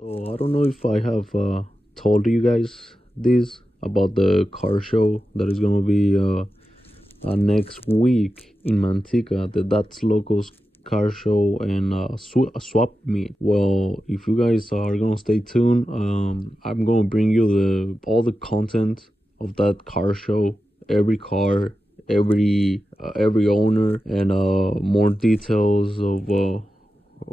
So I don't know if I have told you guys this about the car show that is gonna be next week in Manteca, the Datslocos car show and swap meet. Well, if you guys are gonna stay tuned, I'm gonna bring you the all the content of that car show, every car, every owner, and more details of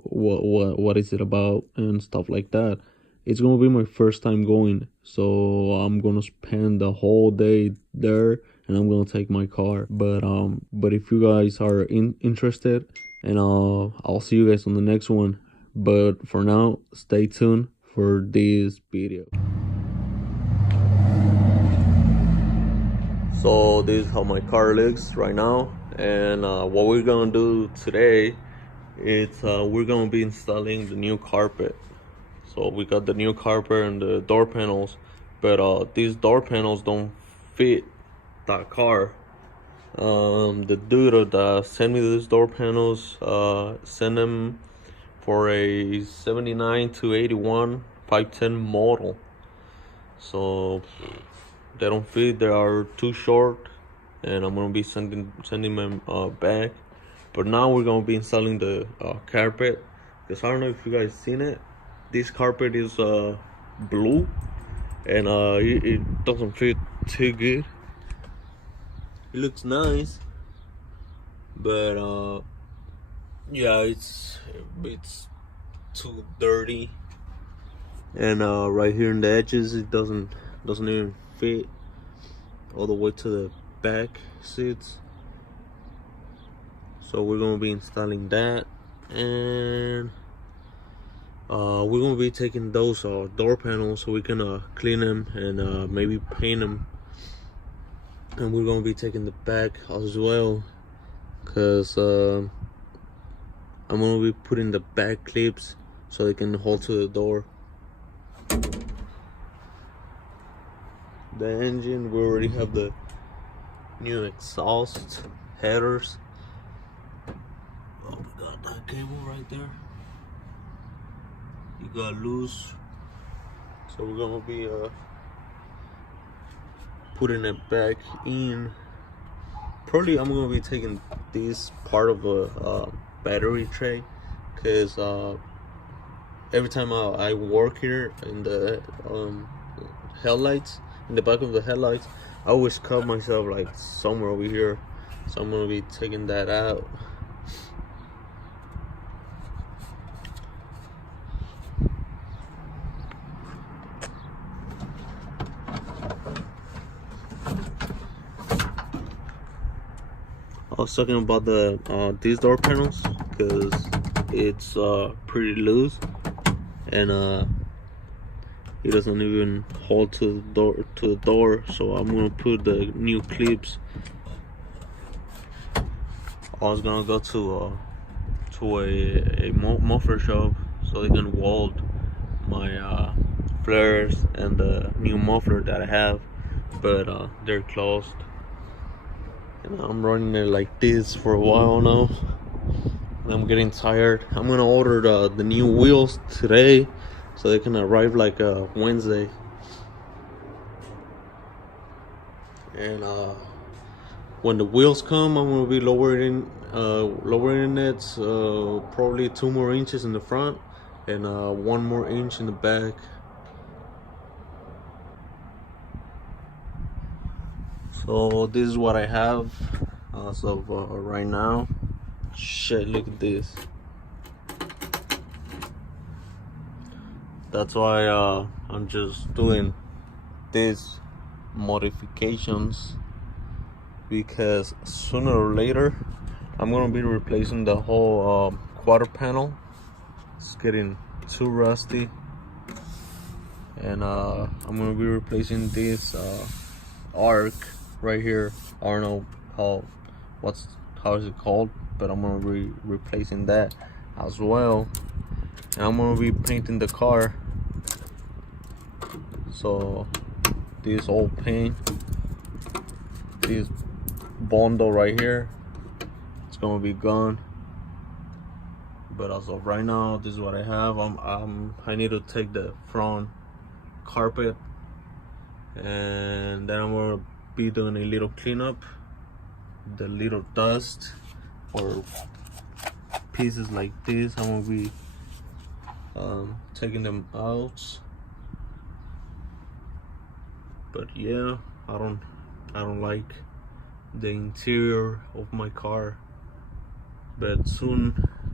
what is it about and stuff like that. It's gonna be my first time going, so I'm gonna spend the whole day there, and I'm gonna take my car. But if you guys are interested, and I'll see you guys on the next one. But for now, stay tuned for this video. So this is how my car looks right now, and what we're gonna do today is we're gonna be installing the new carpet. So we got the new carpet and the door panels, but these door panels don't fit that car. The dude that sent me these door panels sent them for a 79 to 81 510 model. So they don't fit, they are too short, and I'm gonna be sending them back. But now we're gonna be installing the carpet, because I don't know if you guys seen it. This carpet is blue, and it doesn't fit too good. It looks nice, but yeah, it's too dirty, and right here in the edges it doesn't even fit all the way to the back seats. So we're gonna be installing that, and we're gonna be taking those door panels so we can clean them and maybe paint them. And we're gonna be taking the back as well, because I'm gonna be putting the back clips so they can hold to the door. The engine, we already have the new exhaust headers. Oh, we got that cable right there. You got loose, so we're gonna be putting it back in. Probably I'm gonna be taking this part of a battery tray, because every time I work here in the headlights, in the back of the headlights, I always cut myself like somewhere over here, so I'm gonna be taking that out. I was talking about the these door panels, because it's pretty loose, and it doesn't even hold to the door. So I'm gonna put the new clips. I was gonna go to a muffler shop so they can weld my flares and the new muffler that I have, but they're closed. And I'm running it like this for a while now, and I'm getting tired. I'm gonna order the new wheels today, so they can arrive like Wednesday. And when the wheels come, I'm gonna be lowering it probably 2 more inches in the front and 1 more inch in the back. So this is what I have as of right now. Shit, look at this. That's why I'm just doing these modifications, because sooner or later I'm gonna be replacing the whole quarter panel. It's getting too rusty, and I'm gonna be replacing this arc right here. I don't know how is it called, but I'm gonna be replacing that as well. And I'm gonna be painting the car, so this old paint, this bundle right here, it's gonna be gone. But as of right now, this is what I have. I need to take the front carpet, and then I'm gonna be doing a little cleanup. The little dust or pieces like this, I'm gonna be taking them out. But yeah, I don't like the interior of my car, but soon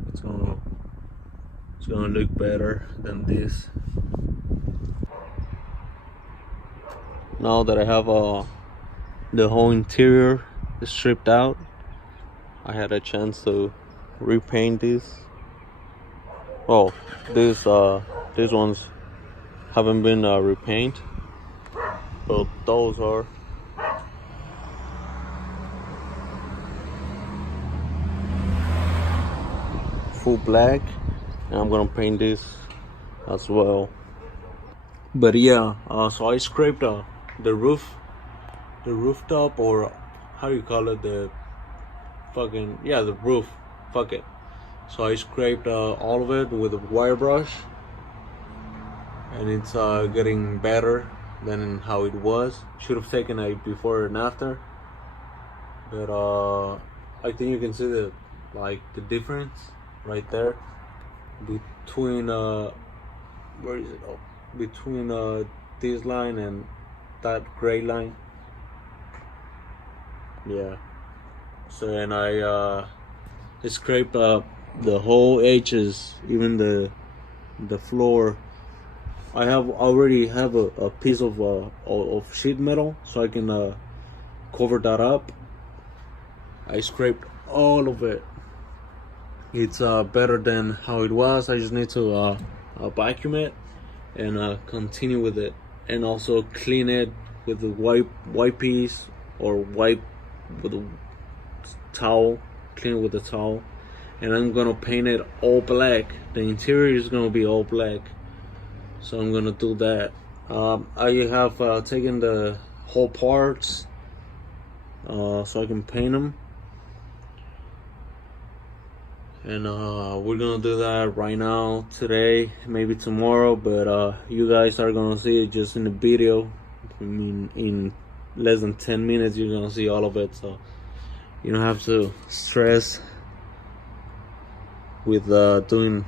it's gonna look better than this. Now that I have the whole interior stripped out, I had a chance to repaint this. Oh, these ones haven't been repainted, but those are. Full black, and I'm gonna paint this as well. But yeah, so I scraped the rooftop, or how do you call it, the roof. Fuck it. So I scraped all of it with a wire brush, and it's getting better than how it was. Should have taken a before and after, but I think you can see the difference right there between where is it? Oh, between this line and that gray line. Yeah. So, and I scraped up the whole edges, even the floor. I already have a piece of sheet metal, so I can cover that up. I scraped all of it. It's better than how it was. I just need to vacuum it and continue with it, and also clean it with the white piece, or wipe with a towel. Clean it with a towel, and I'm gonna paint it all black. The interior is gonna be all black, so I'm gonna do that. I have taken the whole parts so I can paint them. And we're gonna do that right now, today, maybe tomorrow, but you guys are gonna see it just in the video. I mean, in less than 10 minutes you're gonna see all of it, so you don't have to stress with doing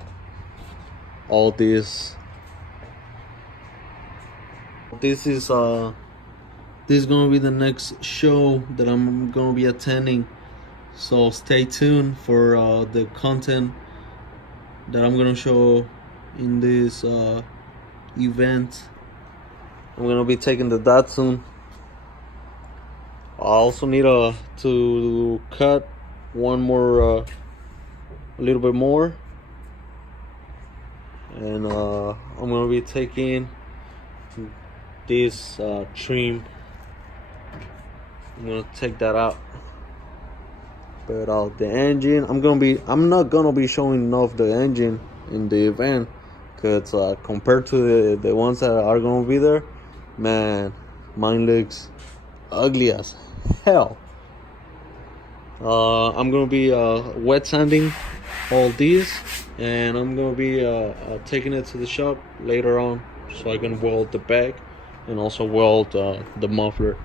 all this. This is gonna be the next show that I'm gonna be attending. So stay tuned for the content that I'm gonna show in this event. I'm gonna be taking the Datsun. I also need to cut one more, a little bit more, and I'm gonna be taking this trim. I'm gonna take that out. But the engine, I'm not gonna be showing off the engine in the event, because compared to the ones that are gonna be there, man, mine looks ugly as hell. I'm gonna be wet sanding all these, and I'm gonna be taking it to the shop later on so I can weld the back and also weld the muffler.